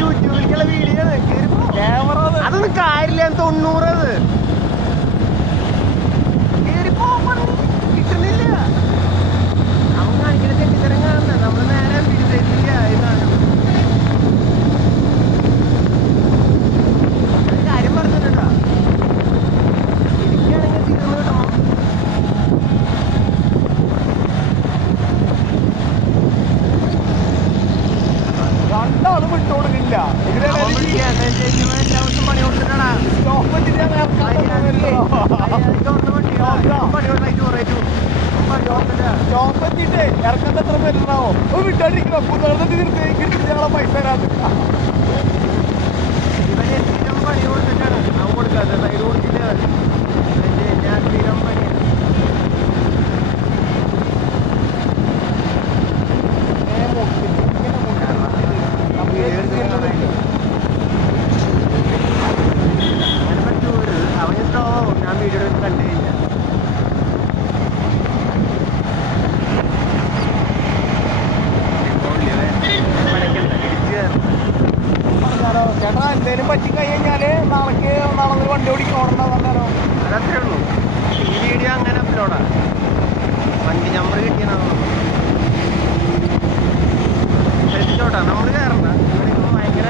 യൂട്യൂബിലേക്കുള്ള video camera അതൊന്നും കാര്യമില്ല. 90 അത് കിട്ടുന്നില്ല. അവൻ കാണിക്കുന്ന തെറ്റിത്തരം കാണുന്ന നമ്മള് നേരെ തിരിച്ചില്ല. കാര്യം പറഞ്ഞിട്ടാ എനിക്കാണെങ്കിൽ തീർന്നു കിട്ടണം. രണ്ടാളും വിട്ടു കൊടുക്കില്ല. എല്ലാവർക്കും പണി കൊടുത്തിട്ടാണ് സ്റ്റോപ്പെത്തിട്ട് ഇറക്കത്തെ എത്ര പേരുണ്ടാവോ വിട്ടാണ്ടിരിക്കണോ പുതുക്കി ഞങ്ങളെ പൈസ തരാന്ന്. ഇവന് സ്ഥിരം പണി കൊടുത്തിട്ടാണ് അവൻ കൊടുക്കാതെ. സൈഡ് കൊടുത്തില്ല. ഞാൻ സ്ഥിരം പണി അങ്ങനെ പറ്റൂർ അവനെന്തോ ഞാൻ വീഡിയോ എടുത്ത് കണ്ടു കഴിഞ്ഞാൽ ചേട്ടാ എന്തേലും പറ്റി കഴിഞ്ഞാല് നാളെ വണ്ടി ഓടിക്കാൻ പറഞ്ഞാലോ? അതത്രേ ഉള്ളൂ. ഈ വീഡിയോ അങ്ങനെ അപ്ലോഡാ. വണ്ടി നമ്പർ കിട്ടിയെന്നാണോ ശ്രദ്ധിച്ചോട്ടാ. നമ്മൾ കയറണ്ട. ഇവിടെ ഭയങ്കര